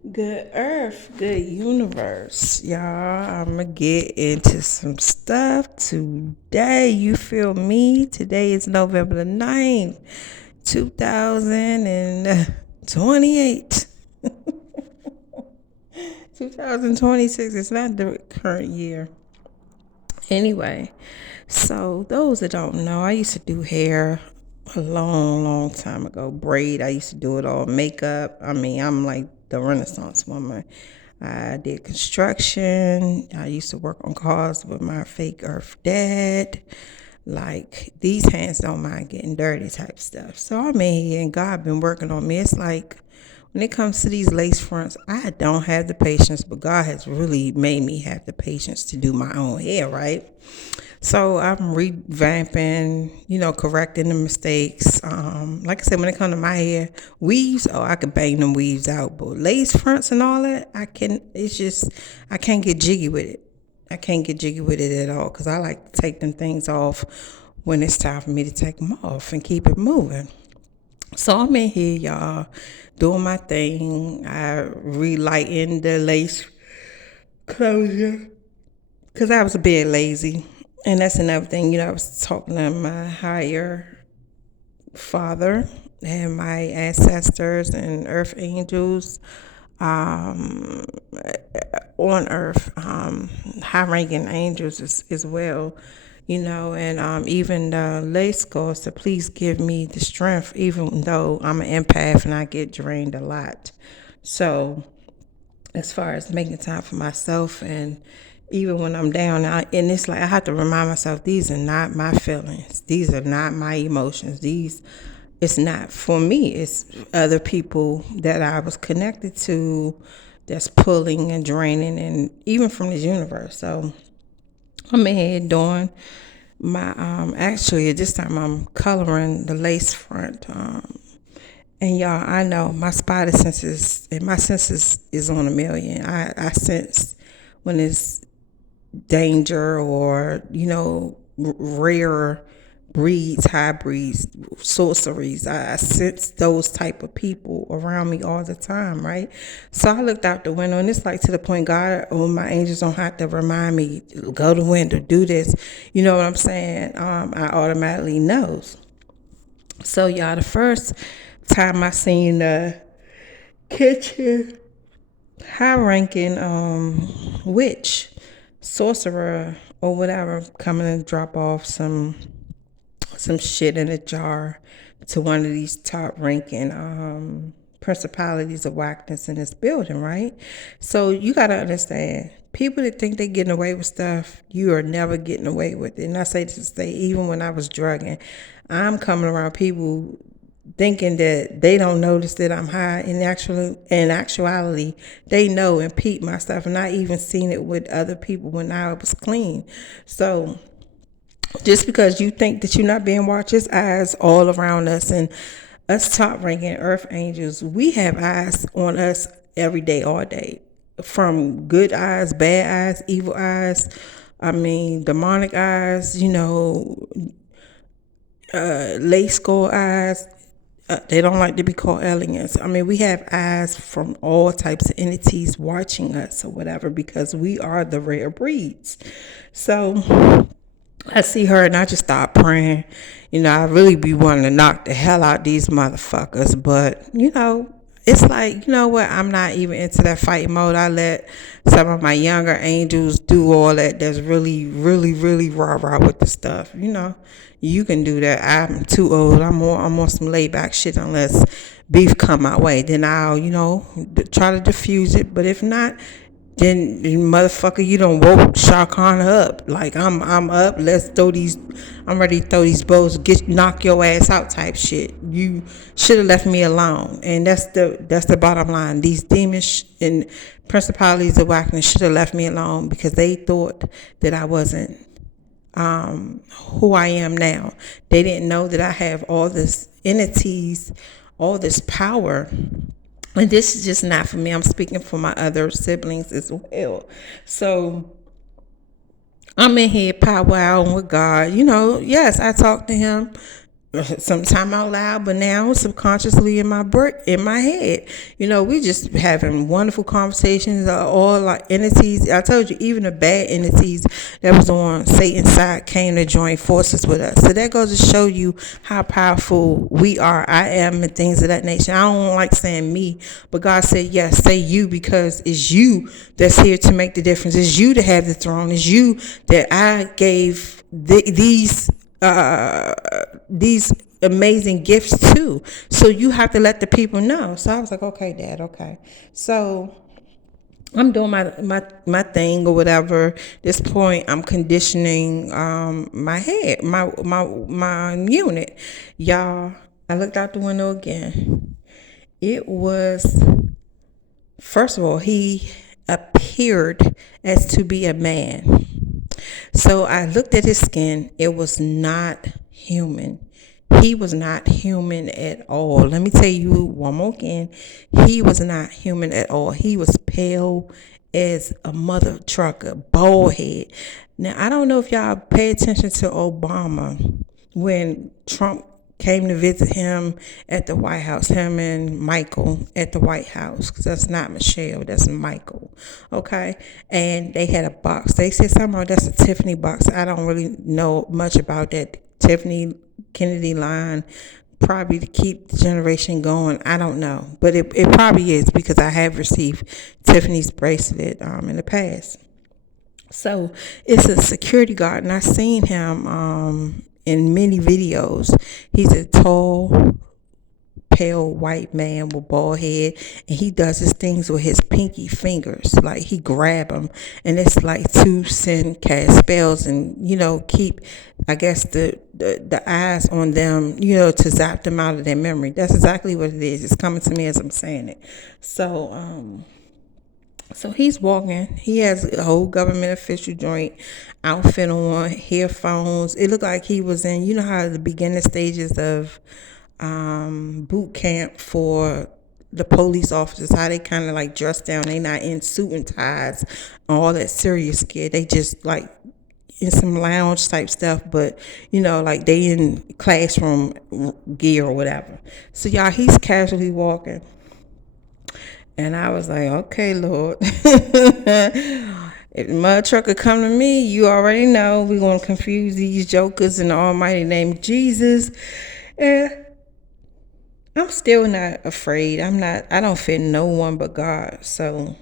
Good earth, good universe. Y'all, I'm gonna get into some stuff today. You feel me? Today is November the 9th, 2028. 2026 is not the current year. Anyway, so those that don't know, I used to do hair a long time ago. Braid, I used to do it all. Makeup. I mean, I'm like the Renaissance woman. I did construction. I used to work on cars with my fake Earth dad. Like, these hands don't mind getting dirty type stuff. So I'm in here and God been working on me. It's like, when it comes to these lace fronts, I don't have the patience, but God has really made me have the patience to do my own hair, right? So I'm revamping, correcting the mistakes. Like I said, when it comes to my hair, weaves, oh, I could bang them weaves out. But lace fronts and all that, I can't get jiggy with it. I can't get jiggy with it at all because I like to take them things off when it's time for me to take them off and keep it moving. So I'm in here, y'all, doing my thing. I relighting the lace closure because I was a bit lazy. And that's another thing, I was talking to my higher father and my ancestors and earth angels um, on earth, high ranking angels as well, and even the lace gods to please give me the strength, even though I'm an empath and I get drained a lot. So, as far as making time for myself and even when I'm down, and it's like I have to remind myself these are not my feelings, these are not my emotions, it's not for me, it's other people that I was connected to that's pulling and draining, and even from this universe. So I'm ahead doing my actually at this time I'm coloring the lace front. And y'all, I know my spider senses and my senses is on a million. I sense when it's danger or, rare breeds, hybrids, sorceries. I sense those type of people around me all the time, right? So I looked out the window and it's like to the point God or my angels don't have to remind me, go to the window, do this. You know what I'm saying? I automatically knows. So y'all, the first time I seen the kitchen high ranking witch, sorcerer or whatever coming to drop off some shit in a jar to one of these top ranking principalities of WACKNESS in this building, right? So you gotta understand, people that think they're getting away with stuff, you are never getting away with it. And I say this to say, even when I was drugging, I'm coming around people thinking that they don't notice that I'm high. In actuality, they know and peep my stuff, and I even seen it with other people when I was clean. So just because you think that you're not being watched, there's eyes all around us, and us top ranking earth angels, we have eyes on us every day, all day. From good eyes, bad eyes, evil eyes, I mean demonic eyes, lace skull eyes. They don't like to be called aliens. I mean, we have eyes from all types of entities watching us or whatever because we are the rare breeds. So I see her and I just start praying. I really be wanting to knock the hell out these motherfuckers. But, it's like, you know what? I'm not even into that fight mode. I let some of my younger angels do all that. That's really, really, really rah-rah with the stuff. You can do that. I'm too old. I'm on some laid back shit unless beef come my way. Then I'll, try to diffuse it. But if not, then motherfucker, you don't woke Shah Khan up. Like I'm up. Let's throw these. I'm ready to throw these bows. Knock your ass out type shit. You should have left me alone. And that's the bottom line. These demons and principalities of WACKNESS should have left me alone because they thought that I wasn't who I am now. They didn't know that I have all this entities, all this power. And this is just not for me. I'm speaking for my other siblings as well. So I'm in here powwowing with God. Yes, I talk to him sometime out loud, but now subconsciously in my head. We just having wonderful conversations. All like entities. I told you, even the bad entities that was on Satan's side came to join forces with us. So that goes to show you how powerful we are. I am, and things of that nature. I don't like saying me, but God said yes, say you, because it's you that's here to make the difference. It's you to have the throne. It's you that I gave these amazing gifts too. So you have to let the people know. So I was like, okay, Dad, okay. So I'm doing my thing or whatever. This point, I'm conditioning my head, my unit. Y'all, I looked out the window again. It was, first of all, he appeared as to be a man. So I looked at his skin. It was not human. He was not human at all. Let me tell you one more again. He was not human at all. He was pale as a mother trucker, bald head. Now, I don't know if y'all pay attention to Obama when Trump came to visit him at the White House, him and Michael at the White House, because that's not Michelle, that's Michael, okay? And they had a box. They said somehow that's a Tiffany box. I don't really know much about that Tiffany Kennedy line, probably to keep the generation going. I don't know, but it probably is, because I have received Tiffany's bracelet in the past. So it's a security guard, and I seen him in many videos. He's a tall, pale white man with bald head, and he does his things with his pinky fingers. Like he grab them, and it's like to send cast spells and keep, I guess, the eyes on them, to zap them out of their memory. That's exactly what it is. It's coming to me as I'm saying it. So he's walking. He has a whole government official joint outfit on, earphones. It looked like he was in, how the beginning stages of boot camp for the police officers, how they kind of like dress down. They not in suit and ties, all that serious gear. They just like in some lounge type stuff, but like they in classroom gear or whatever. So y'all, he's casually walking. And I was like, okay, Lord. If the mud trucker come to me, you already know we're going to confuse these jokers in the almighty name of Jesus. And I'm still not afraid. I don't fear no one but God. So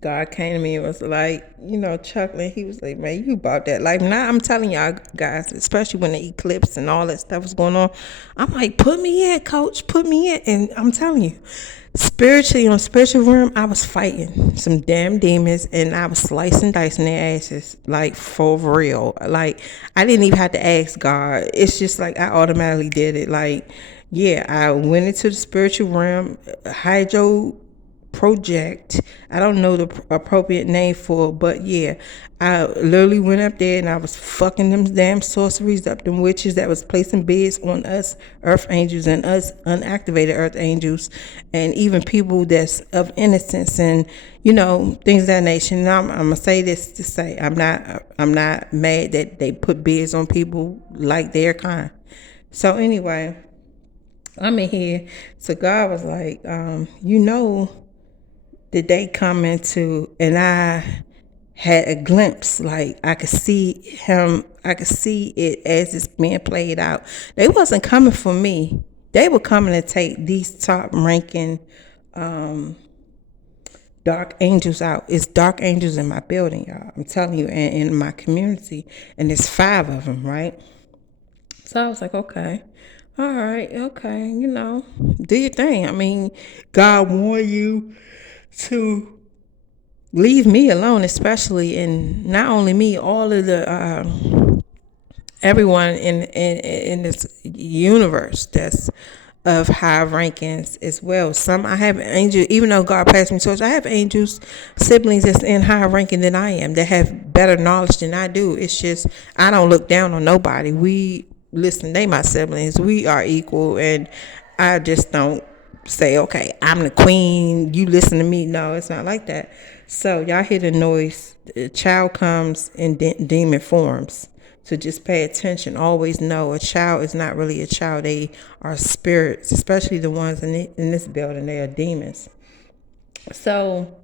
God came to me and was like, chuckling. He was like, man, you about that. Like, now I'm telling y'all guys, especially when the eclipse and all that stuff was going on, I'm like, put me in, coach, put me in. And I'm telling you, spiritually, on spiritual realm, I was fighting some damn demons, and I was slicing, dicing their asses, like, for real. Like, I didn't even have to ask God. It's just like I automatically did it. Like, yeah, I went into the spiritual realm, hydro project. I don't know the appropriate name for it, but yeah, I literally went up there and I was fucking them damn sorceries up, them witches that was placing beds on us earth angels and us unactivated earth angels, and even people that's of innocence and things of that nation. And I'm gonna say this to say I'm not mad that they put beds on people like their kind. So anyway, I'm in here. So God was like, the day coming to, and I had a glimpse, like I could see him, I could see it as it's being played out. They wasn't coming for me. They were coming to take these top ranking dark angels out. It's dark angels in my building, y'all. I'm telling you, and in my community, and there's 5 of them, right? So I was like, okay, all right, okay, do your thing. I mean, God warned you to leave me alone, especially, and not only me, all of the everyone in this universe that's of high rankings as well. Some I have angels, even though God passed me torch, I have angels, siblings that's in higher ranking than I am, that have better knowledge than I do. It's just I don't look down on nobody. They my siblings. We are equal, and I just don't say, okay, I'm the queen, you listen to me. No, it's not like that. So y'all hear the noise. The child comes in demon forms. to just pay attention. Always know a child is not really a child. They are spirits, especially the ones in this building. They are demons. So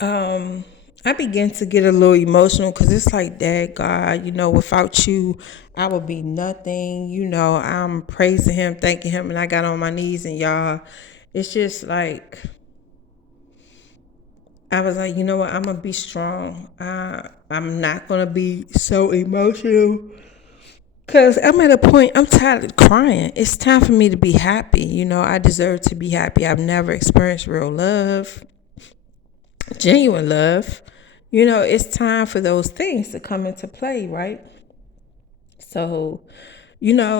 I began to get a little emotional because it's like, Dad, God, without you, I would be nothing. I'm praising him, thanking him, and I got on my knees, and y'all, it's just like, I was like, you know what, I'm going to be strong. I'm not going to be so emotional because I'm at a point, I'm tired of crying. It's time for me to be happy. I deserve to be happy. I've never experienced real love, genuine love. It's time for those things to come into play, right? So, that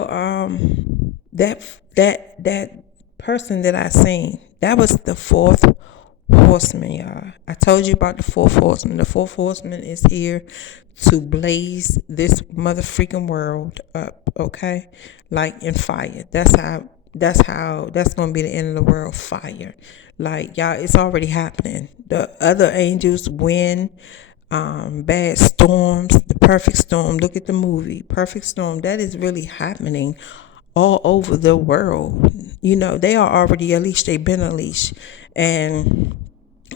person that I seen, that was the fourth horseman, y'all. I told you about the fourth horseman. The fourth horseman is here to blaze this mother freaking world up, okay? Like in fire. That's gonna be the end of the world, fire. Like, y'all, it's already happening. The other angels win. Bad storms, the perfect storm. Look at the movie Perfect Storm. That is really happening all over the world. They are already unleashed. They've been unleashed, and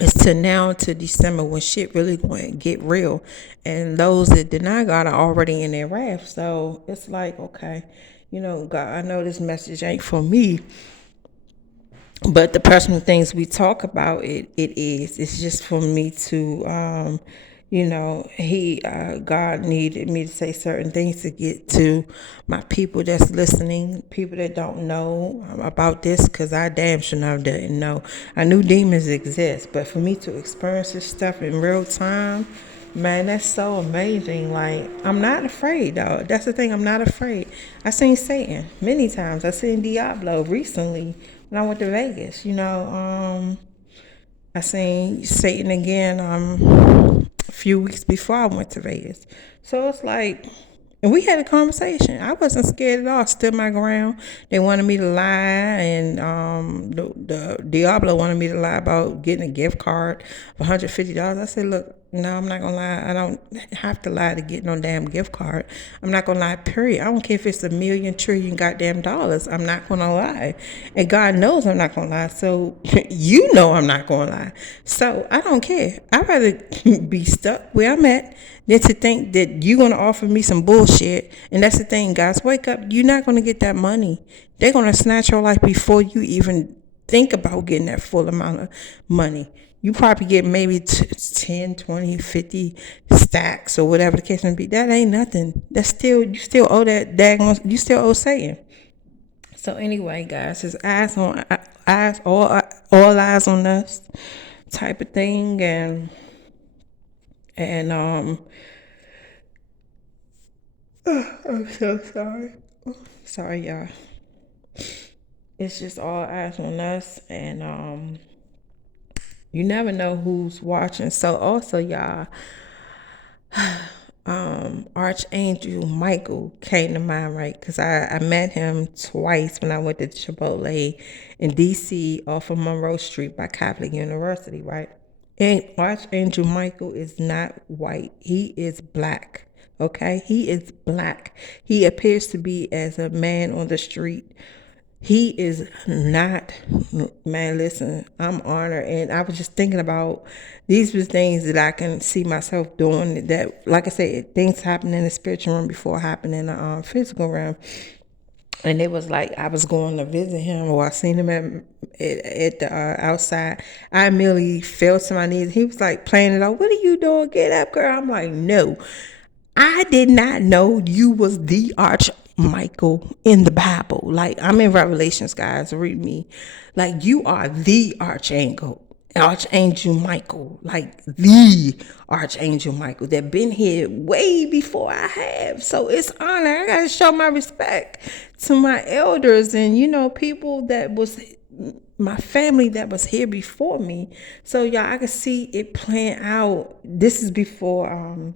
it's to now to December when shit really going to get real. And those that deny God are already in their wrath. So it's like, okay, God, I know this message ain't for me, but the personal things we talk about, it's just for me to God needed me to say certain things to get to my people that's listening, people that don't know about this, because I damn sure now didn't know. I knew demons exist, but for me to experience this stuff in real time, man, that's so amazing. Like, I'm not afraid, though. That's the thing, I'm not afraid. I seen Satan many times. I seen Diablo recently when I went to Vegas. I seen Satan again a few weeks before I went to Vegas. So it's like, and we had a conversation. I wasn't scared at all. Stood my ground. They wanted me to lie, and the Diablo wanted me to lie about getting a gift card of $150. I said, look, no, I'm not gonna lie. I don't have to lie to get no damn gift card. I'm not gonna lie, period. I don't care if it's a million trillion goddamn dollars. I'm not gonna lie. And God knows I'm not gonna lie. So I'm not gonna lie. So I don't care. I'd rather be stuck where I'm at than to think that you're gonna offer me some bullshit. And that's the thing, guys. Wake up. You're not gonna get that money. They're gonna snatch your life before you even think about getting that full amount of money. You probably get maybe 10, 20, 50 stacks or whatever the case may be. That ain't nothing. That's still, you still owe that daggone, you still owe Satan. So anyway, guys, it's all eyes on us type of thing. And I'm so sorry. Sorry, y'all. It's just all eyes on us, and you never know who's watching. So also, y'all, Archangel Michael came to mind, right? Because I met him twice when I went to Chipotle in DC off of Monroe Street by Catholic University, right? And Archangel Michael is not white. He is black. Okay? He is black. He appears to be as a man on the street. He is not, man, listen, I'm honored. And I was just thinking about these were things that I can see myself doing that, like I said, things happen in the spiritual realm before happen in the physical realm. And it was like I was going to visit him, or I seen him at the outside. I immediately fell to my knees. He was like playing it off. What are you doing? Get up, girl. I'm like, no. I did not know you was the Michael in the Bible. Like, I'm in Revelations, guys. Read me. Like, you are the Archangel Michael. Like, the Archangel Michael that been here way before I have. So it's honor. I got to show my respect to my elders and, people that was my family that was here before me. So, y'all, I can see it playing out. This is before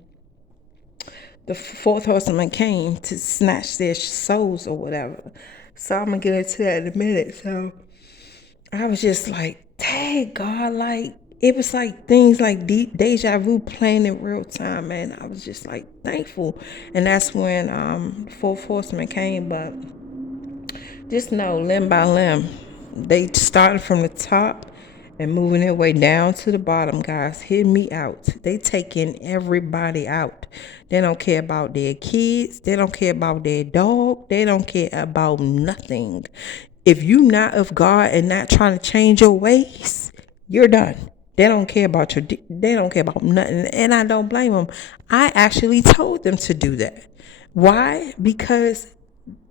the fourth horseman came to snatch their souls or whatever. So I'm gonna get into that in a minute. So I was just like, dang, God, like, it was like things like deja vu playing in real time, man. I was just like thankful. And that's when Fourth Horseman came. But just know, limb by limb, they started from the top and moving their way down to the bottom, guys. Hear me out. They taking everybody out. They don't care about their kids. They don't care about their dog. They don't care about nothing. If you not of God and not trying to change your ways, you're done. They don't care about your. They don't care about nothing, and I don't blame them. I actually told them to do that. Why? Because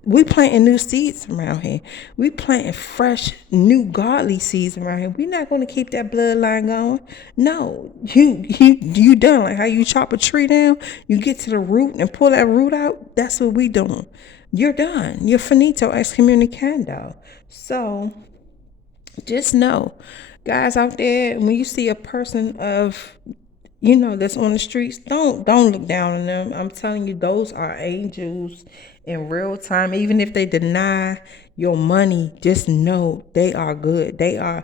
we planting new seeds around here. We planting fresh, new godly seeds around here. We're not going to keep that bloodline going. No, you done like how you chop a tree down. You get to the root and pull that root out. That's what we doing. You're done. You're finito, excommunicado. So just know, guys out there, when you see a person of that's on the streets, don't look down on them. I'm telling you, those are angels in real time. Even if they deny your money, just know they are good. They are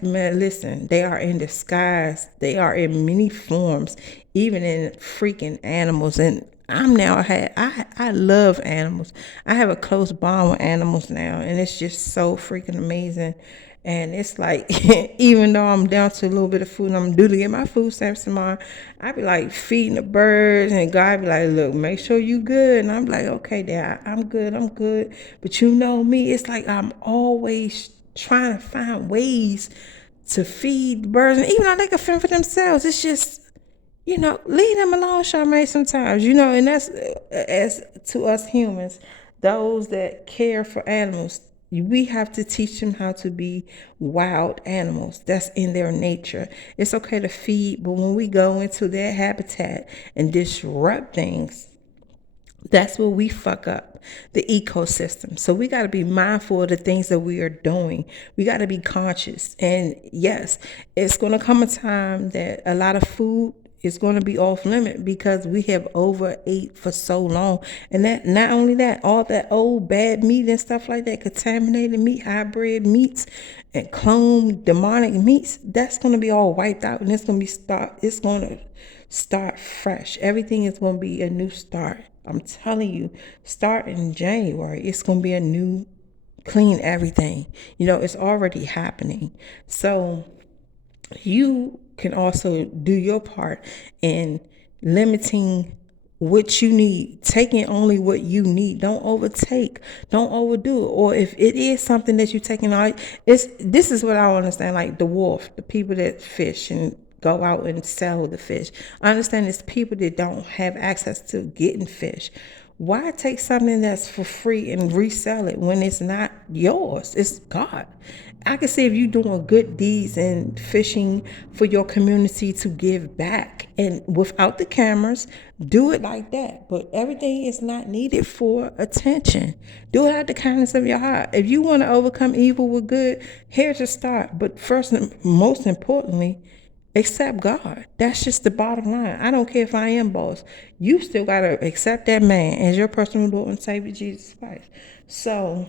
man, listen, they are in disguise. They are in many forms, even in freaking animals. And I love animals. I have a close bond with animals now, and it's just so freaking amazing. And it's like, even though I'm down to a little bit of food, and I'm due to get my food stamps tomorrow, I be like feeding the birds, and God be like, look, make sure you good. And I'm like, okay, Dad, I'm good. But you know me, it's like I'm always trying to find ways to feed the birds. And even though they can fend for themselves, it's just, leave them alone, Charmaine, sometimes, and that's as to us humans, those that care for animals. We have to teach them how to be wild animals. That's in their nature. It's okay to feed, but when we go into their habitat and disrupt things, that's where we fuck up the ecosystem. So we got to be mindful of the things that we are doing. We got to be conscious. And yes, it's going to come a time that a lot of food is going to be off limit because we have overate for so long. And that, not only that, all that old bad meat and stuff like that, contaminated meat, hybrid meats, and clone demonic meats, that's going to be all wiped out, and it's going to start fresh. Everything is going to be a new start. I'm telling you, start in January, it's going to be a new, clean everything. It's already happening. So you can also do your part in limiting what you need, taking only what you need. Don't overtake, don't overdo it. Or if it is something that you're taking out, this is what I don't understand, like the wharf, the people that fish and go out and sell the fish. I understand it's people that don't have access to getting fish. Why take something that's for free and resell it when it's not yours? It's God. I can see if you're doing good deeds and fishing for your community to give back, and without the cameras, do it like that. But everything is not needed for attention. Do it out the kindness of your heart. If you want to overcome evil with good, here's a start. But first and most importantly, accept God. That's just the bottom line. I don't care if I am boss. You still got to accept that man as your personal Lord and Savior, Jesus Christ. So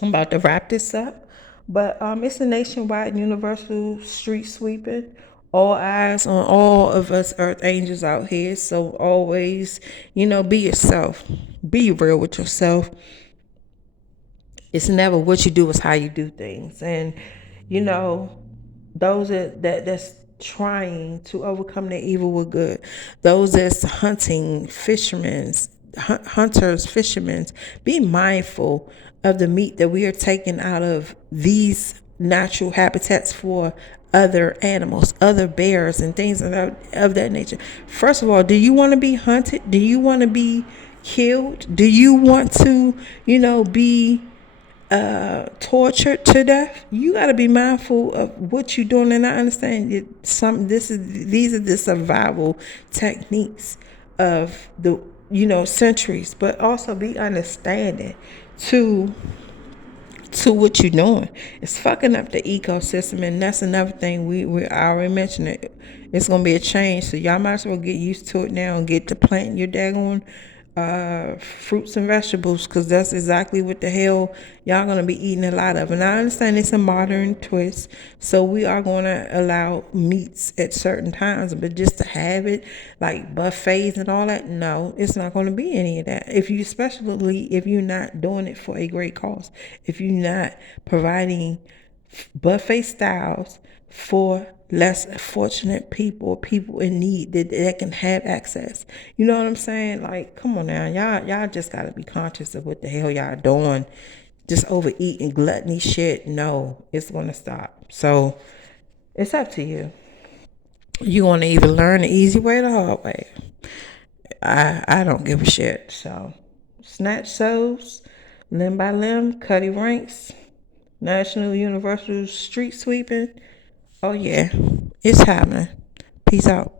I'm about to wrap this up. But it's a nationwide universal street sweeping. All eyes on all of us earth angels out here. So always, be yourself. Be real with yourself. It's never what you do, it's how you do things. And, those that's trying to overcome the evil with good, those that's hunting, hunters, fishermen, be mindful of the meat that we are taking out of these natural habitats for other animals, other bears and things of that nature. First of all, do you want to be hunted? Do you want to be killed? Do you want to, be tortured to death? You got to be mindful of what you're doing. And I understand these are the survival techniques of the centuries, but also be understanding to what you're doing. It's fucking up the ecosystem, and that's another thing we already mentioned it. It's gonna be a change, so y'all might as well get used to it now and get to planting your daggone fruits and vegetables, because that's exactly what the hell y'all gonna be eating a lot of. And I understand it's a modern twist, so we are gonna allow meats at certain times, but just to have it like buffets and all that, no, it's not gonna be any of that. If you, especially if you're not doing it for a great cause, if you're not providing buffet styles for less fortunate people in need that can have access. You know what I'm saying? Like, come on now, y'all just gotta be conscious of what the hell y'all doing. Just overeating, gluttony shit. No, it's gonna stop. So it's up to you. You want to either learn the easy way or the hard way. I don't give a shit. So, Snatched Souls, limb by limb, Cuddy Ranks, National Universal Street Sweeping. Oh yeah, it's happening. Peace out.